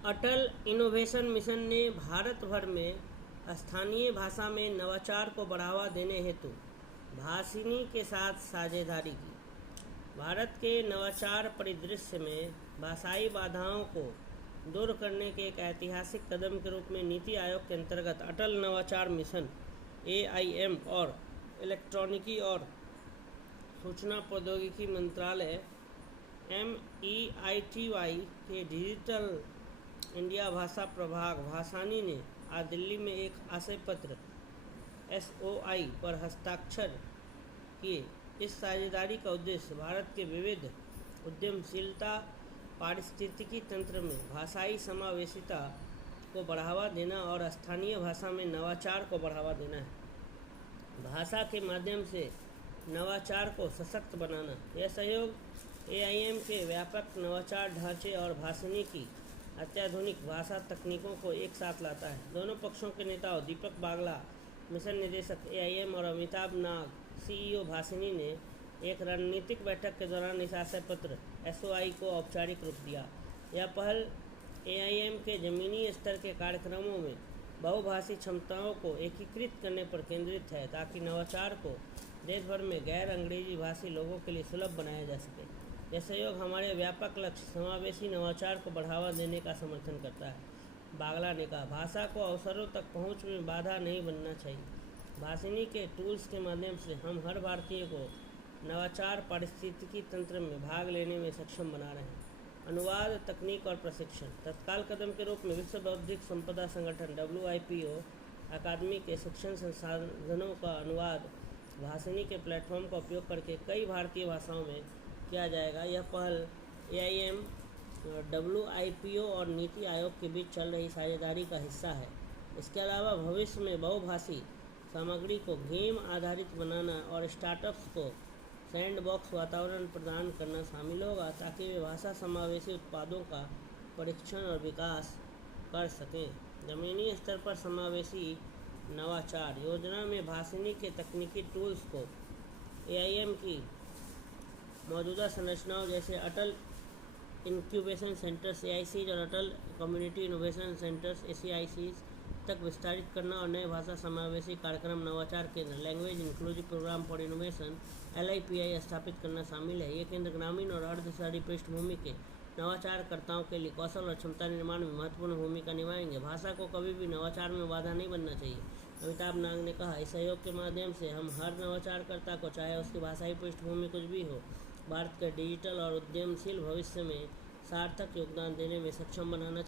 अटल innovation mission ने भारत भर में स्थानीय भाषा में नवाचार को बढ़ावा देने हेतु भाषिनी के साथ साझेदारी की। भारत के नवाचार परिदृश्य में भाषाई बाधाओं को दूर करने के एक ऐतिहासिक कदम के रूप में नीति आयोग के अंतर्गत अटल नवाचार मिशन AIM और इलेक्ट्रॉनिकी और सूचना प्रौद्योगिकी मंत्रालय MEITY के डिजिटल इंडिया भाषा प्रभाग भासानी ने आज दिल्ली में एक आशय पत्र SOI पर हस्ताक्षर किए। इस साझेदारी का उद्देश्य भारत के विविध उद्यमशीलता पारिस्थितिकी तंत्र में भाषाई समावेशिता को बढ़ावा देना और स्थानीय भाषा में नवाचार को बढ़ावा देना है। भाषा के माध्यम से नवाचार को सशक्त बनाना। यह सहयोग AIM के व्यापक नवाचार ढांचे और भाषिनी की अत्याधुनिक भाषा तकनीकों को एक साथ लाता है। दोनों पक्षों के नेताओं दीपक बागला, मिशन निदेशक AIM, और अमिताभ नाग, CEO भाषिनी ने एक रणनीतिक बैठक के दौरान इस आशय पत्र SOI को औपचारिक रूप दिया। यह पहल AIM के जमीनी स्तर के कार्यक्रमों में बहुभाषी क्षमताओं को एकीकृत करने पर केंद्रित है, ताकि नवाचार को देश भर में गैर अंग्रेजी भाषी लोगों के लिए सुलभ बनाया जा सके। यह सहयोग हमारे व्यापक लक्ष्य समावेशी नवाचार को बढ़ावा देने का समर्थन करता है। बागला ने कहा, भाषा को अवसरों तक पहुंच में बाधा नहीं बनना चाहिए। भाषिनी के टूल्स के माध्यम से हम हर भारतीय को नवाचार पारिस्थितिकी तंत्र में भाग लेने में सक्षम बना रहे हैं। अनुवाद, तकनीक और प्रशिक्षण। तत्काल कदम के रूप में विश्व बौद्धिक संपदा संगठन WIPO अकादमी के शिक्षण संसाधनों का अनुवाद भाषिनी के प्लेटफॉर्म का उपयोग करके कई भारतीय भाषाओं में किया जाएगा। यह पहल AIM, WIPO और नीति आयोग के बीच चल रही साझेदारी का हिस्सा है। इसके अलावा भविष्य में बहुभाषी सामग्री को गेम आधारित बनाना और स्टार्टअप्स को सैंडबॉक्स वातावरण प्रदान करना शामिल होगा, ताकि वे भाषा समावेशी उत्पादों का परीक्षण और विकास कर सकें। ज़मीनी स्तर पर समावेशी नवाचार योजना में भाषिनी के तकनीकी टूल्स को AIM की मौजूदा संरचनाओं जैसे अटल इंक्यूबेशन सेंटर्स AICs और अटल कम्युनिटी इनोवेशन सेंटर्स ACICs तक विस्तारित करना और नए भाषा समावेशी कार्यक्रम नवाचार केंद्र language inclusive programme for innovation LIPI स्थापित करना शामिल है। ये केंद्र ग्रामीण और अर्ध शहरी पृष्ठभूमि के नवाचारकर्ताओं के लिए कौशल और क्षमता निर्माण में महत्वपूर्ण भूमिका निभाएंगे। भाषा को कभी भी नवाचार में बाधा नहीं बनना चाहिए। अमिताभ नाग ने कहा, इस सहयोग के माध्यम से हम हर नवाचारकर्ता को, चाहे उसकी भाषाई पृष्ठभूमि कुछ भी हो, भारत के डिजिटल और उद्यमशील भविष्य में सार्थक योगदान देने में सक्षम बनाना